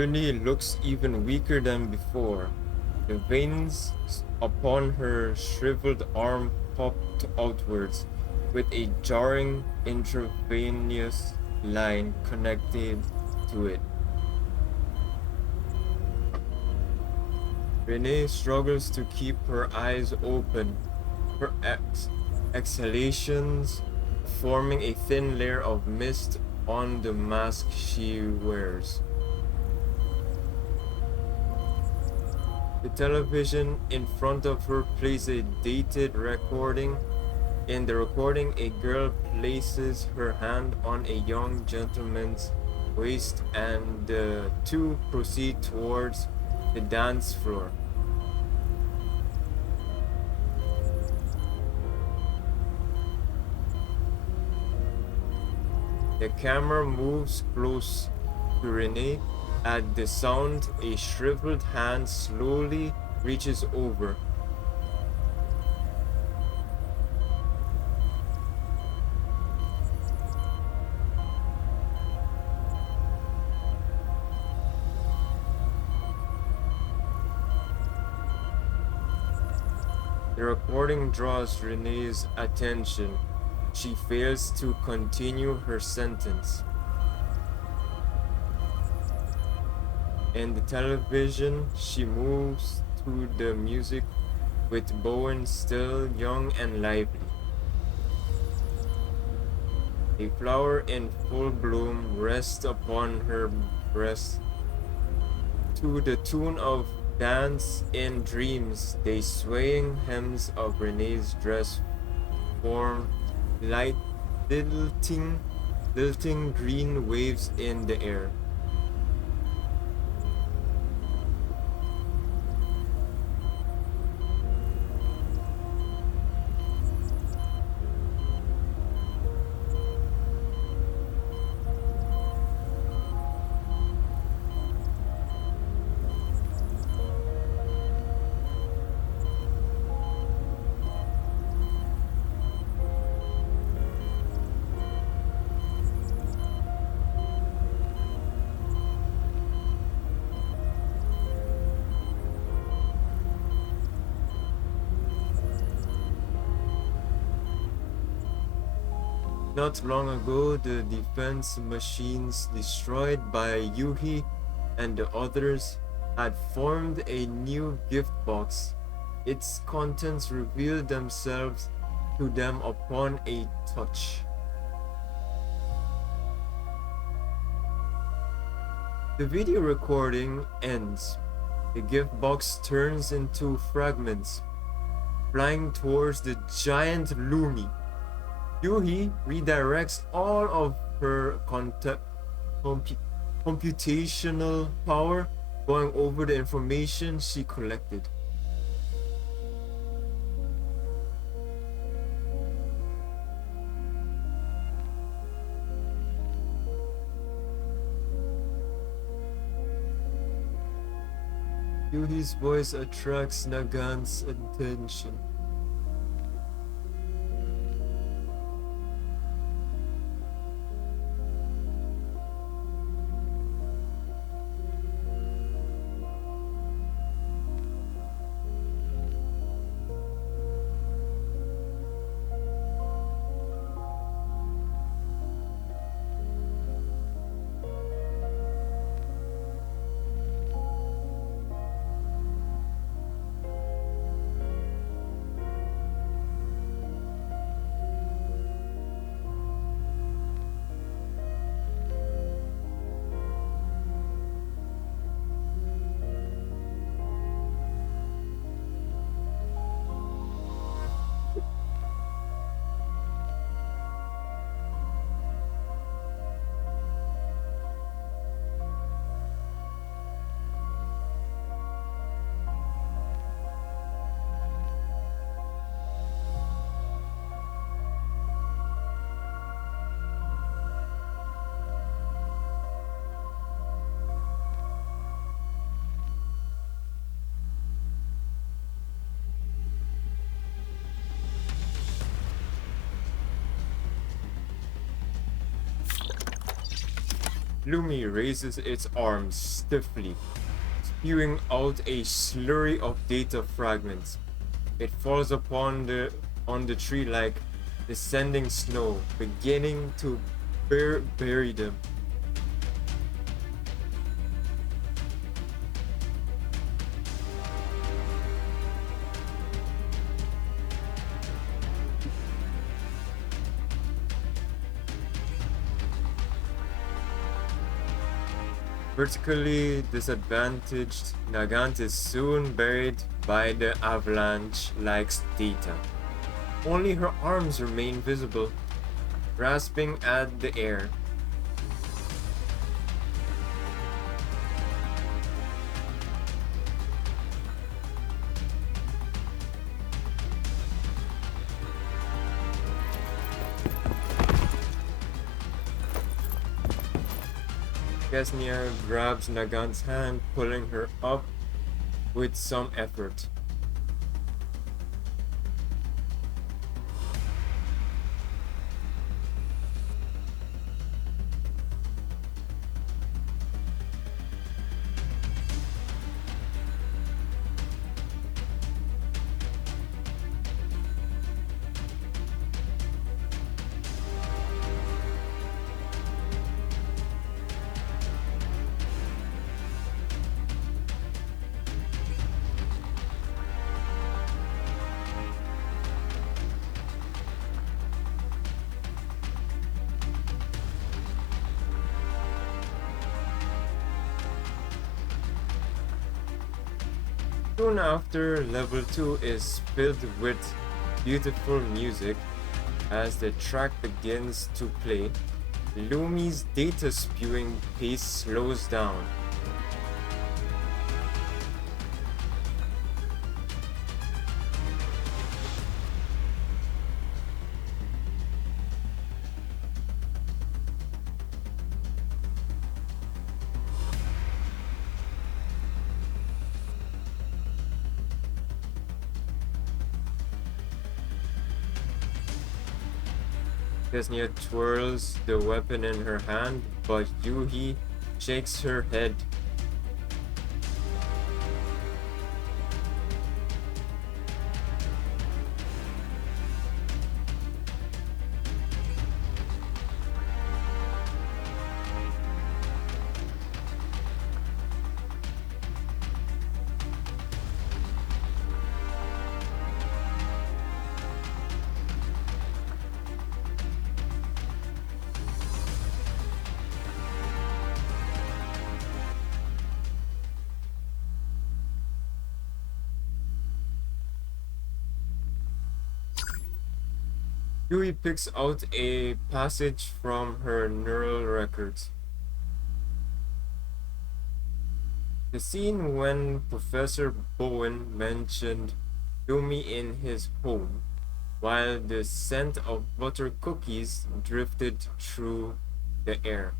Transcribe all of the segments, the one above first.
Renee looks even weaker than before. The veins upon her shriveled arm popped outwards, with a jarring intravenous line connected to it. Renee struggles to keep her eyes open, her exhalations forming a thin layer of mist on the mask she wears. The television in front of her plays a dated recording. In the recording, a girl places her hand on a young gentleman's waist and the two proceed towards the dance floor. The camera moves close to Renee. At the sound, a shriveled hand slowly reaches over. The recording draws Renee's attention. She fails to continue her sentence. In the television, she moves to the music with Bowen still young and lively. A flower in full bloom rests upon her breast. To the tune of Dance in Dreams, the swaying hems of Renee's dress form light lilting green waves in the air. Not long ago, the defense machines destroyed by Yuhi and the others had formed a new gift box. Its contents revealed themselves to them upon a touch. The video recording ends. The gift box turns into fragments, flying towards the giant Lumi. Yuhi redirects all of her computational power, going over the information she collected. Yuhi's voice attracts Nagan's attention. Lumi raises its arms stiffly, spewing out a slurry of data fragments. It falls on the tree like descending snow, beginning to bury them. Vertically disadvantaged, Nagant is soon buried by the avalanche-like data. Only her arms remain visible, grasping at the air. Kesnia grabs Nagant's hand, pulling her up with some effort. Soon after, level 2 is filled with beautiful music. As the track begins to play, Lumi's data spewing pace slows down. Kesnia twirls the weapon in her hand, but Yuhi shakes her head. Yui picks out a passage from her neural records. The scene when Professor Bowen mentioned Lumi in his home, while the scent of butter cookies drifted through the air.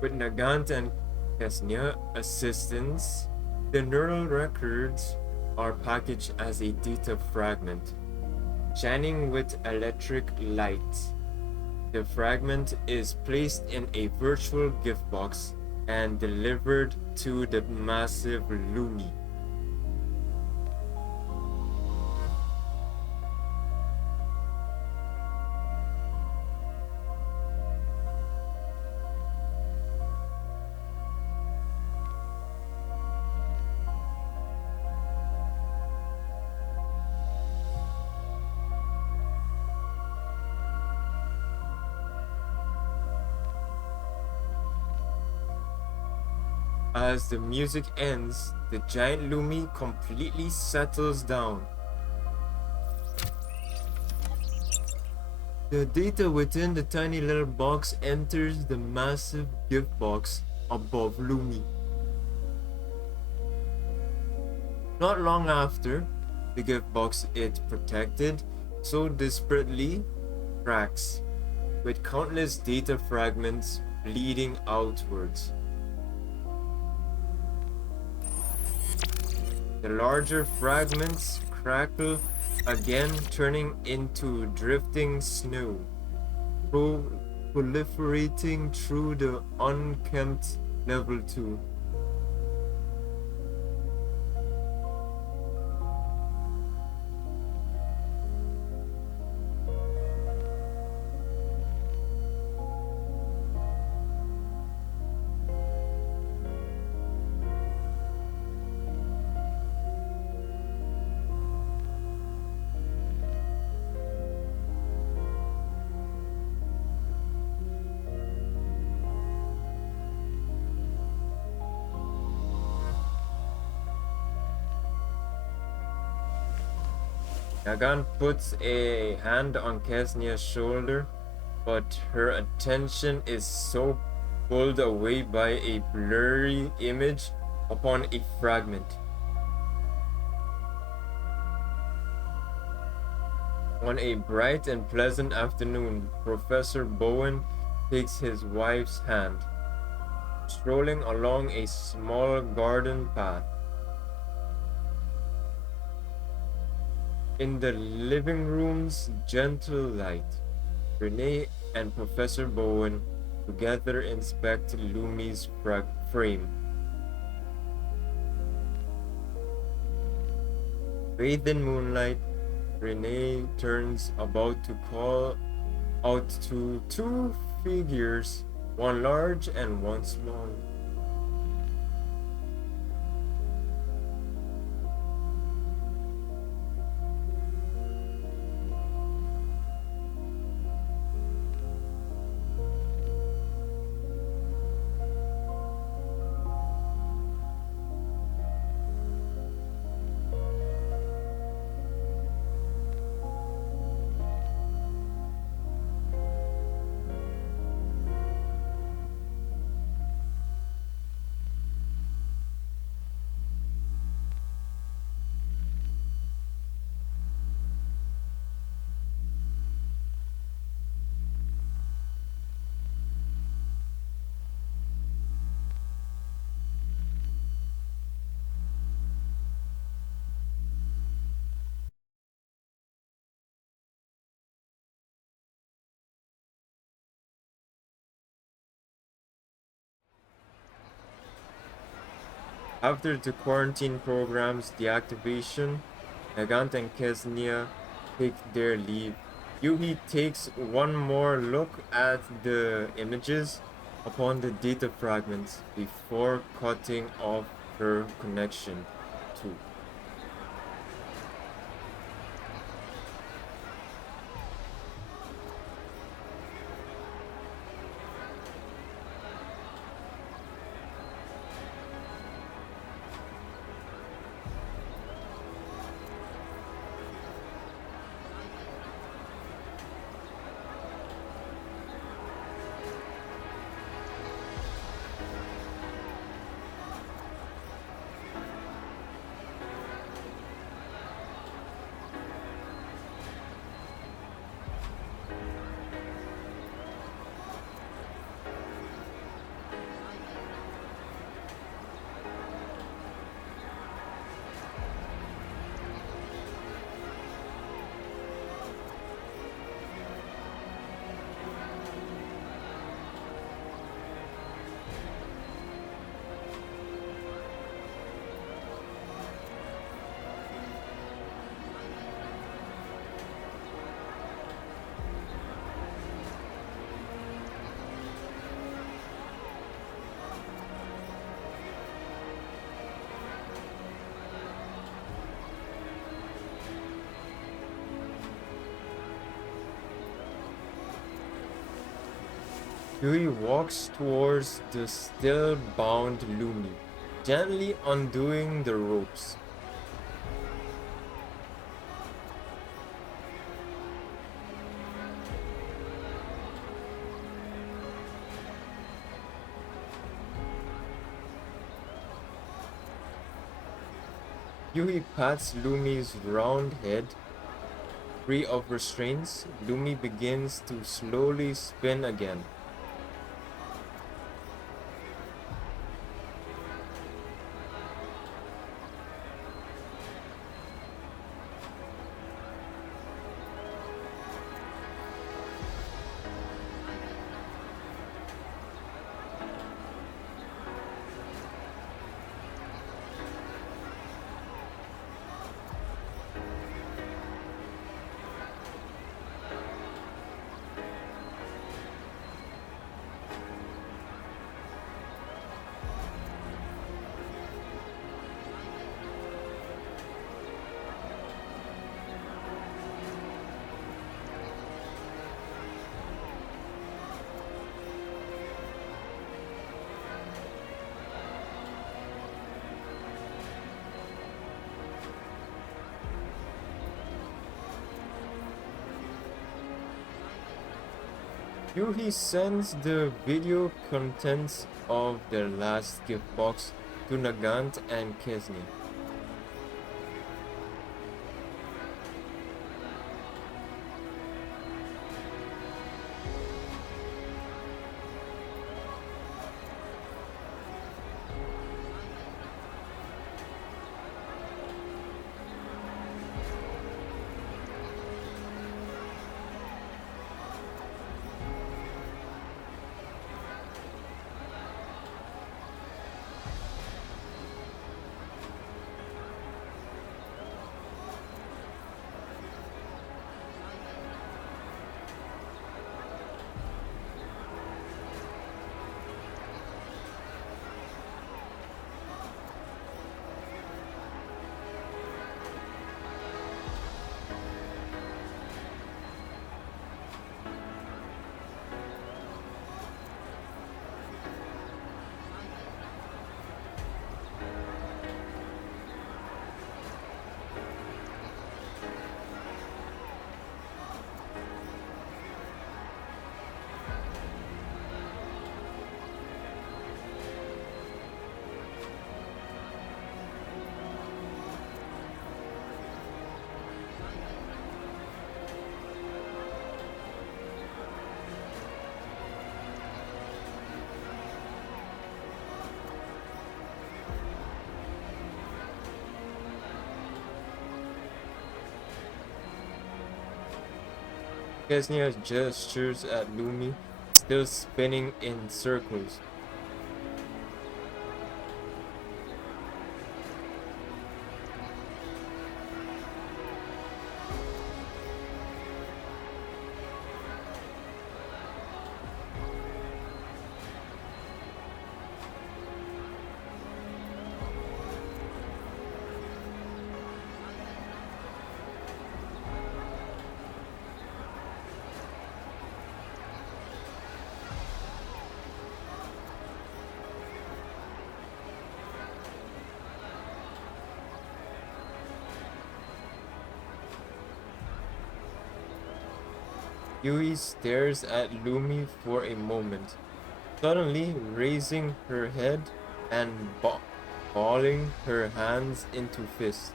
With Nagant and Kesnia assistance, the neural records are packaged as a data fragment, shining with electric light. The fragment is placed in a virtual gift box and delivered to the massive Lumi. As the music ends, the giant Lumi completely settles down. The data within the tiny little box enters the massive gift box above Lumi. Not long after, the gift box it protected so desperately cracks, with countless data fragments bleeding outwards. The larger fragments crackle again, turning into drifting snow, proliferating through the unkempt level 2. Nagan puts a hand on Kesnia's shoulder, but her attention is so pulled away by a blurry image upon a fragment. On a bright and pleasant afternoon, Professor Bowen takes his wife's hand, strolling along a small garden path. In the living room's gentle light, Renee and Professor Bowen together inspect Lumi's frame. Bathed in moonlight, Renee turns about to call out to two figures, one large and one small. After the quarantine program's deactivation, Nagant and Kesnia take their leave. Yuhi takes one more look at the images upon the data fragments before cutting off her connection to. Yui walks towards the still bound Lumi, gently undoing the ropes. Yui pats Lumi's round head. Free of restraints, Lumi begins to slowly spin again. Yuhi sends the video contents of their last gift box to Nagant and Kesni. Kesnia gestures at Lumi, still spinning in circles. Yui stares at Lumi for a moment, suddenly raising her head and balling her hands into fists.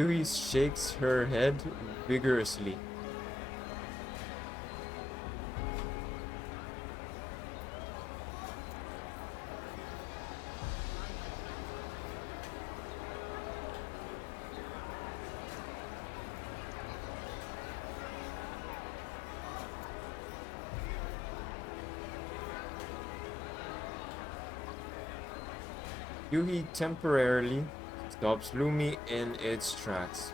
Yui shakes her head vigorously. Yui temporarily stops Lumi in its tracks.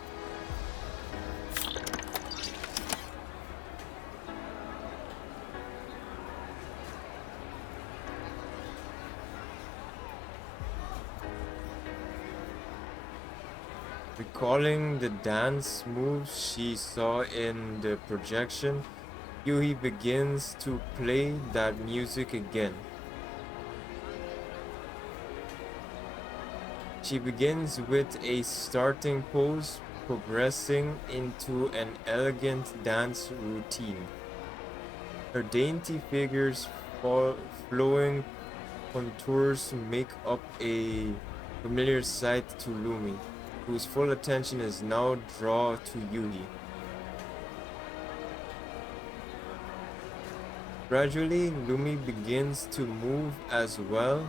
Recalling the dance moves she saw in the projection, Yui begins to play that music again. She begins with a starting pose, progressing into an elegant dance routine. Her dainty figure's flowing contours make up a familiar sight to Lumi, whose full attention is now drawn to Yui. Gradually, Lumi begins to move as well.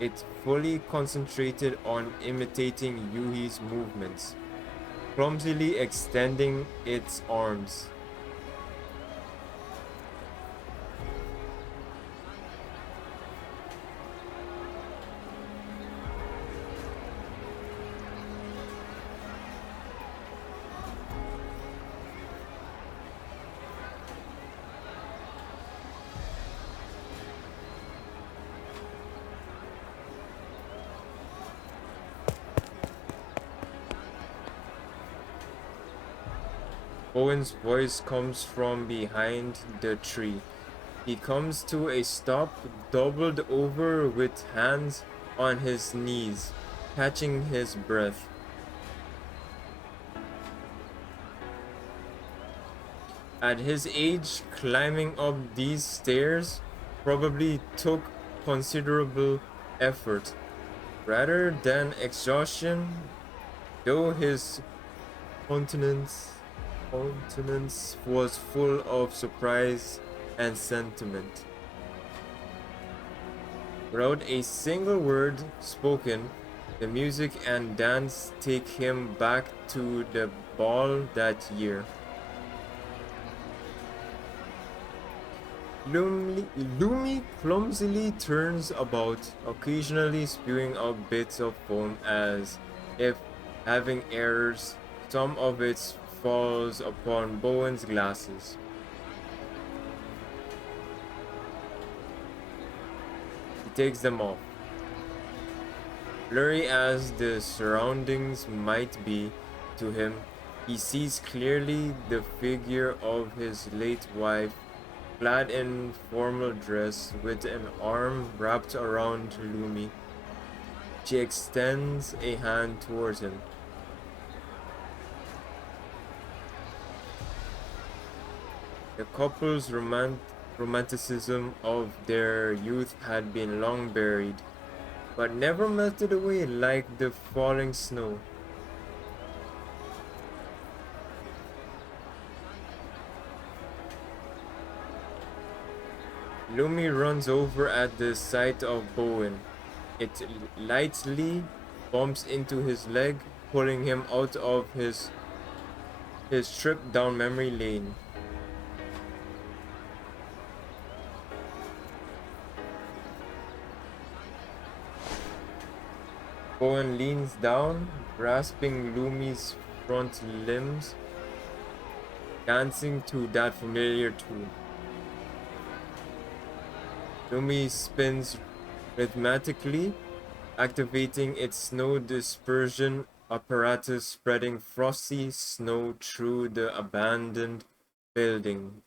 It fully concentrated on imitating Yui's movements, clumsily extending its arms. Owen's voice comes from behind the tree. He comes to a stop, doubled over with hands on his knees, catching his breath. At his age, climbing up these stairs probably took considerable effort. Rather than exhaustion, though his countenance was full of surprise and sentiment. Without a single word spoken, the music and dance take him back to the ball that year. Lumi clumsily turns about, occasionally spewing out bits of foam as if having errors. Some of it falls upon Bowen's glasses. He takes them off. Blurry as the surroundings might be to him, he sees clearly the figure of his late wife, clad in formal dress with an arm wrapped around Lumi. She extends a hand towards him. The couple's romanticism of their youth had been long buried, but never melted away like the falling snow. Lumi runs over at the sight of Bowen. It lightly bumps into his leg, pulling him out of his trip down memory lane. Bowen leans down, grasping Lumi's front limbs, dancing to that familiar tune. Lumi spins rhythmically, activating its snow dispersion apparatus, spreading frosty snow through the abandoned building.